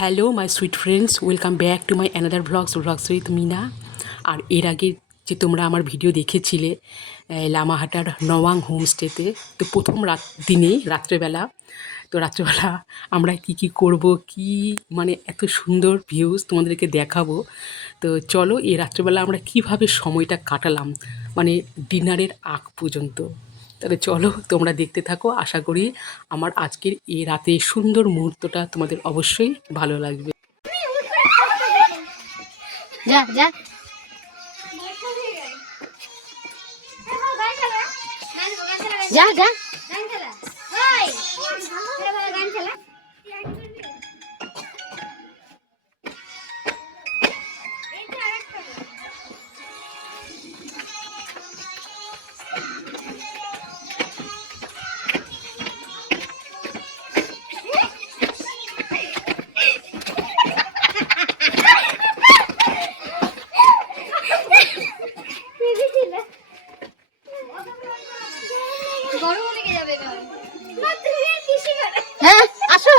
Hello my sweet friends, welcome back to my another blogs with Mina. আর এর আগে যে তোমরা আমার ভিডিও দেখেছিলে লামাহাটার নওয়াং হোমস্টেতে, তো প্রথম রাত্রেবেলা আমরা কি করব, কি মানে এত সুন্দর ভিউজ তোমাদেরকে দেখাবো। তো চলো এই রাত্রেবেলা আমরা কিভাবে সময়টা কাটালাম, মানে ডিনারের আগ পর্যন্ত। তাহলে চলো তোমরা দেখতে থাকো, আশা করি আমার আজকের এই রাতে সুন্দর মুহূর্তটা তোমাদের অবশ্যই ভালো লাগবে। যা যা যা যা হ্যাঁ আসো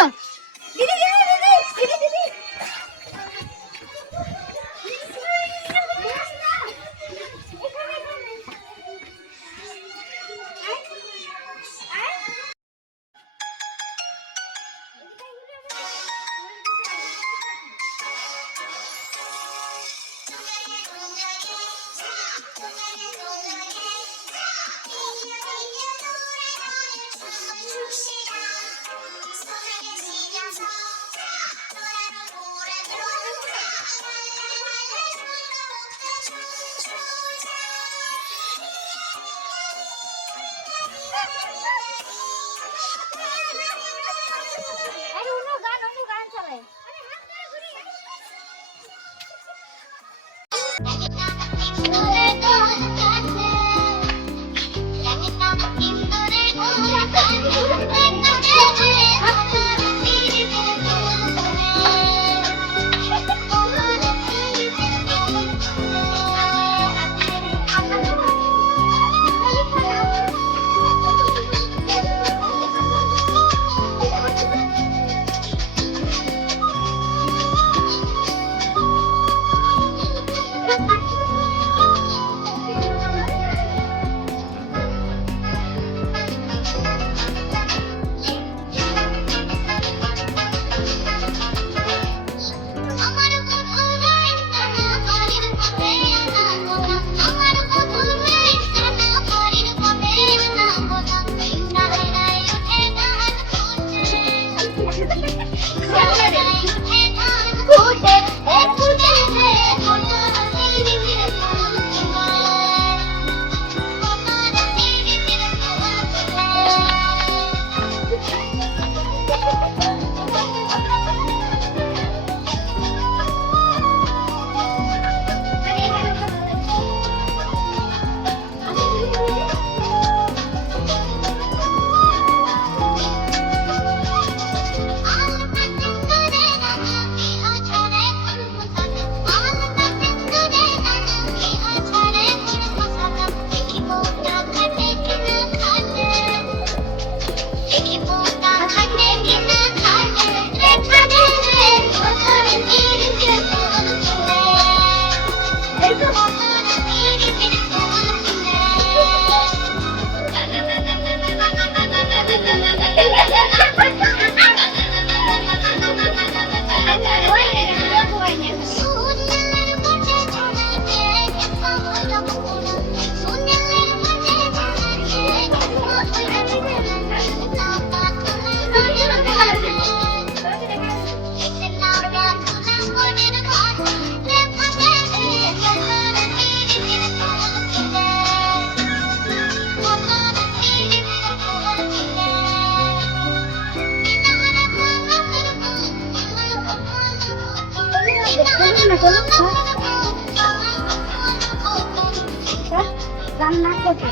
রান্না করতে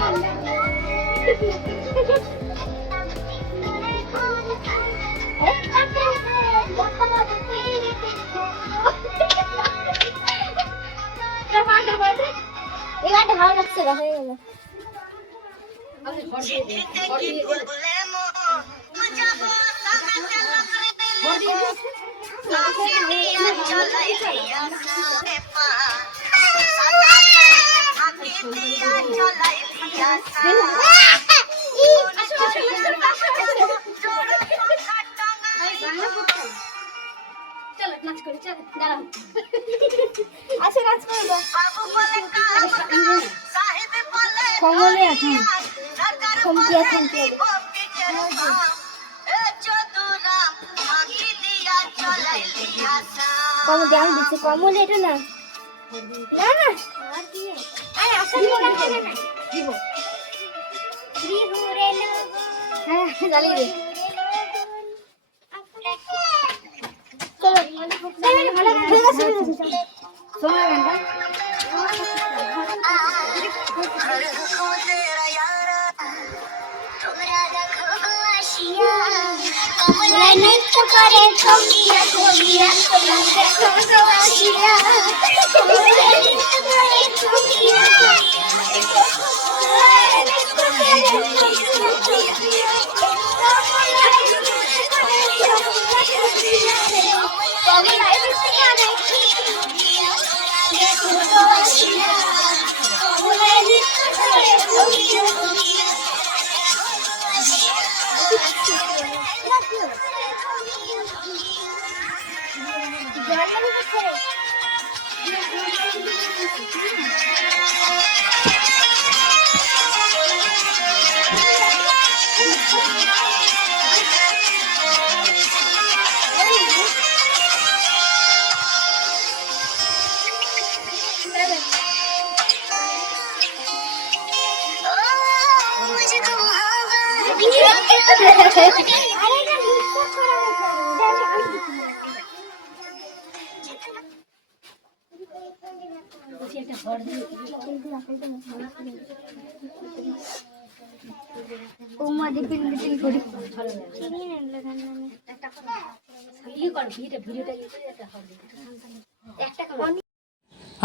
এবার ভালো লাগছে হয়ে গেল চলো নাচ করি, চলো দাঁড়াও। আচ্ছা নাচ করে দাও। কমলে এখন থমকিয়া থমকিয়া কমল আমি দিচ্ছি, কমল এটা না না না আরে আসলে দিব হ্যাঁ জ্বালিয়ে দে। চলো ভালো শোনো গানটা। নৃত্য করে ছবিয়া ছবিয়া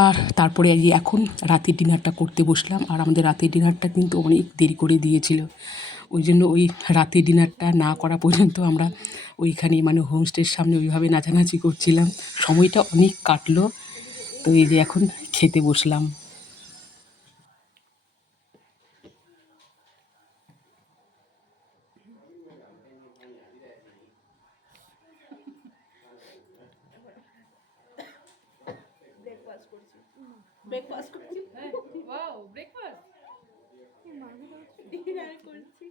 আর তারপরে এই যে এখন রাতের ডিনারটা করতে বসলাম। আর আমাদের রাতের ডিনারটা কিন্তু অনেক দেরি করে দিয়েছিল, ওই জন্য ওই রাতের ডিনারটা না করা পর্যন্ত আমরা ওইখানে মানে হোমস্টের সামনে ওইভাবে নাচানাচি করছিলাম। সময়টা অনেক কাটলো। তো এই যে এখন খেতে বসলাম। ব্রেকফাস্ট করছি। ওয়াও, ব্রেকফাস্ট ডিনার করছি।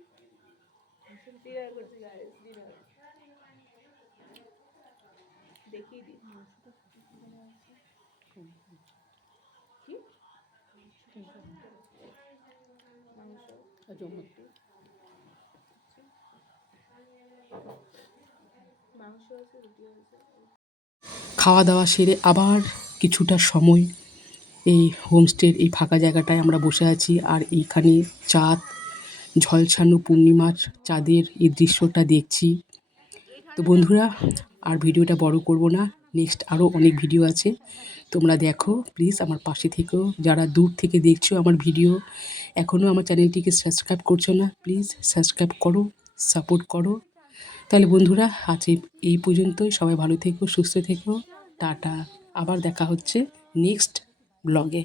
ডিনার করছি গাইস, ডিনার দেখিয়ে দিই। কি মাংস আছে, রুটি আছে। খাওয়া দাওয়া সেরে আবার কিছুটা সময় এই হোমস্টের এই ফাঁকা জায়গাটায় আমরা বসে আছি। আর এইখানে চাঁদ ঝলসানো পূর্ণিমার চাঁদের এই দৃশ্যটা দেখছি। তো বন্ধুরা আর ভিডিওটা বড় করব না, নেক্সট আরও অনেক ভিডিও আছে, তোমরা দেখো প্লিজ, আমার পাশে থেকেও। যারা দূর থেকে দেখছো আমার ভিডিও, এখনও আমার চ্যানেলটিকে সাবস্ক্রাইব করছো না, প্লিজ সাবস্ক্রাইব করো, সাপোর্ট করো। তাহলে বন্ধুরা আজ এই পর্যন্তই। সবাই ভালো থেকো, সুস্থ থেকো, টাটা। আবার দেখা হচ্ছে নেক্সট ব্লগে।